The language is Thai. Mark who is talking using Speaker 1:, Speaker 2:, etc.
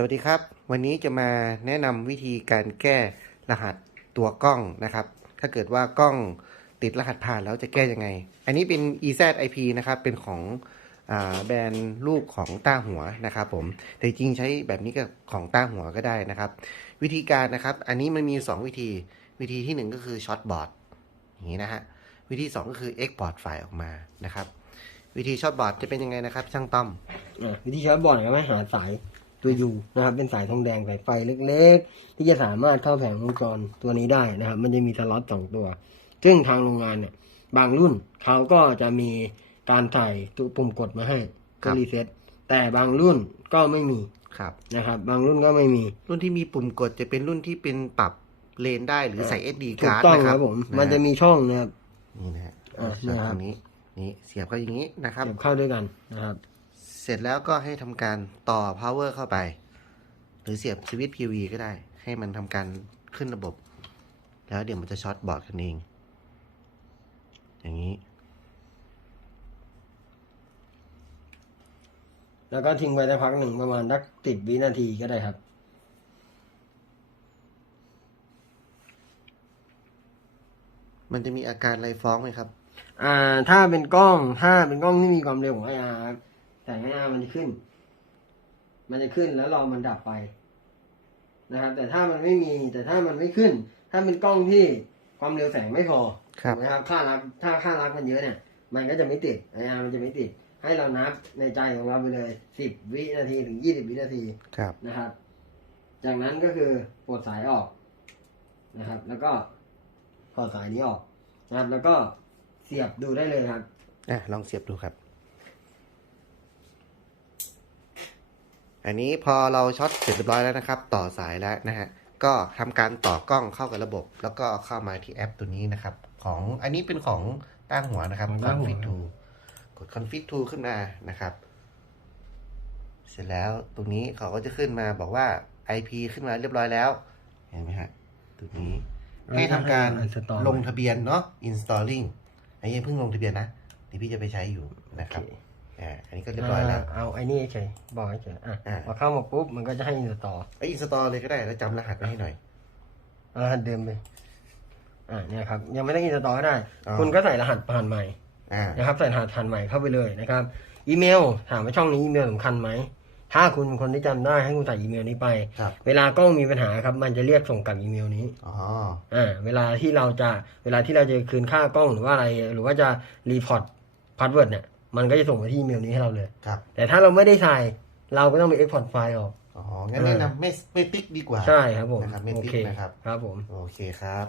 Speaker 1: สวัสดีครับ วันนี้จะมาแนะนำวิธีการแก้รหัสตัวกล้องนะครับ ถ้าเกิดว่ากล้องติดรหัสผ่านแล้วจะแก้ยังไง อันนี้เป็น EZIP นะครับ เป็นของอแบรนด์ลูกของต้าหัวนะครับผม แต่จริงใช้แบบนี้กับของต้าหัวก็ได้นะครับ วิธีการนะครับ อันนี้มันมี 2 วิธี วิธีที่ 1 ก็คือช็อตบอร์ดอย่างนี้นะฮะ วิธี 2 ก็คือ Export ไฟล์ออกมานะครับ วิธีช็อตบอร์ดจะเป็นยังไงนะครับ ช่างต้อม
Speaker 2: อวิธีใช้บอร์ดก็ไม่หาสาย ตัวยูนะครับ เป็นสายทองแดงสายไฟเล็กๆ ที่จะสามารถเข้าแผงวงจรตัวนี้ได้นะครับ มันจะมีสล็อตสองตัว ซึ่งทางโรงงานเนี่ย บางรุ่นเขาก็จะมีการใส่ตัวปุ่มกดมาให้
Speaker 1: ครั
Speaker 2: ก็
Speaker 1: บ
Speaker 2: รีเซ็ตแต่บางรุ่นก็ไม่มี
Speaker 1: ครับ
Speaker 2: นะครับ บางรุ่นก็ไม่มี
Speaker 1: รุ่นที่มีปุ่มกดจะเป็นรุ่นที่เป็นปรับเลนได้หรือใส่ SD
Speaker 2: ถูก
Speaker 1: card
Speaker 2: ต้อง
Speaker 1: นะค
Speaker 2: ค
Speaker 1: รั
Speaker 2: รั
Speaker 1: บบ
Speaker 2: ผม
Speaker 1: นะ
Speaker 2: มันจะมีช่องนะครับ
Speaker 1: นี่นะฮะ
Speaker 2: อะ
Speaker 1: เสียบ
Speaker 2: นะครับ
Speaker 1: ตรงนี้นี่เสียบเข้าอย่างนี้นะครับ
Speaker 2: เก็บเข้าด้วยกันนะครับ
Speaker 1: เสร็จแล้วก็ให้ทำการต่อ power เข้าไป หรือเสียบสวิตช์ PV ก็ได้ ให้มันทำการขึ้นระบบ แล้วเดี๋ยวมันจะช็อตบอร์ดกันเอง อย่างนี้
Speaker 2: แล้วก็ทิ้งไว้ได้พักหนึ่งประมาณสักสิบวินาทีก็ได้ครับ
Speaker 1: มันจะมีอาการอะไรฟ้องไหมครับ
Speaker 2: อ่า ถ้าเป็นกล้อง ถ้าเป็นกล้องที่มีความเร็วของ IR ครับ แสง IR มันจะขึ้น มันจะขึ้นแล้วรอมันดับไปนะครับ แต่ถ้ามันไม่มีแต่ถ้ามันไม่ขึ้น ถ้าเป็นกล้องที่ความเร็วแสงไม่พอ
Speaker 1: ครับ
Speaker 2: ถูกไหมครับค่ารักถ้าค่ารักมันเยอะเนี่ย มันก็จะไม่ติด IR มันจะไม่ติด ให้เรานับในใจของเราไปเลยสิบวินาทีถึงยี่สิบวินาที
Speaker 1: ครับ
Speaker 2: นะครับ จากนั้นก็คือปลดสายออกนะครับ แล้วก็ถอดสายนี้ออกนะครับ แล้วก็เสียบดูได้เลยครับ
Speaker 1: อะลองเสียบดูครับ อันนี้พอเราช็อตเสร็จเรียบร้อยแล้วนะครับ ต่อสายแล้วนะฮะก็ทำการต่อกล้องเข้ากับระบบ แล้วก็เข้ามาที่แอปตัวนี้นะครับ ของอันนี้เป็นของตั้งหัวนะครับ
Speaker 2: ของตั้งหัว
Speaker 1: Config to กด Config to ขึ้นมานะครับ เสร็จแล้วตรงนี้เขาก็จะขึ้นมาบอกว่า IP ขึ้นมาเรียบร้อยแล้ว เห็นไหมฮะตรงนี้ ให้ทำการ
Speaker 2: install
Speaker 1: ลงทะเบียนเนาะ installing อันนี้ยังเพิ่งลงทะเบียนนะเดี๋ยวพี่จะไปใช้อยู่นะครับ
Speaker 2: โอเค
Speaker 1: อ่าอั นนี้ก็เรียบร้อยแล้วา
Speaker 2: เอาไอ้นี่เฉยบอกเฉยอะ
Speaker 1: อ่า
Speaker 2: พอเข้ามาปุ๊บมันก็จะให้อินสตอล
Speaker 1: ไออินสตอลเลยก็ได้แล้วจำรหัสไว้ให้หน่อย
Speaker 2: รหัสเดิมไปอ่าเนี่ยครับยังไม่ได้อินสตอลก็ได้
Speaker 1: อ๋อ
Speaker 2: คุณก็ใส่รหัสผ่านใหม่
Speaker 1: อ่า
Speaker 2: นะครับใส่รหัสผ่านใหม่เข้าไปเลยนะครับ อีเมลถามว่าช่องนี้อีเมลสำคัญไหมถ้าคุณเป็นคนที่จำได้ให้คุณใส่อีเมลนี้ไป
Speaker 1: ครับ
Speaker 2: เวลากล้องมีปัญหาครับ มันจะเรียกส่งกลับอีเมลนี้
Speaker 1: อ๋อ
Speaker 2: อ่าเวลาที่เราจะเวลาที่เราจะคืนค่ากล้องหรือว่าอะไร หรือว่าจะรีพอร์ตพาสเวิร์ดเนี่ย มันก็จะส่งมาที่อีเมลนี้ให้เราเลย
Speaker 1: ครับ
Speaker 2: แต่ถ้าเราไม่ได้ใส่เราก็ต้องไปเอ็กพอร์ตไฟล์ออก
Speaker 1: อ๋อ งั้นแนะนำไม่ไม่ติ๊กดีกว่า
Speaker 2: ใช่ครับผม
Speaker 1: นะครับไม่
Speaker 2: โอ
Speaker 1: ติ๊ก
Speaker 2: เค
Speaker 1: นะครับ
Speaker 2: ครับผม
Speaker 1: โอเคครับ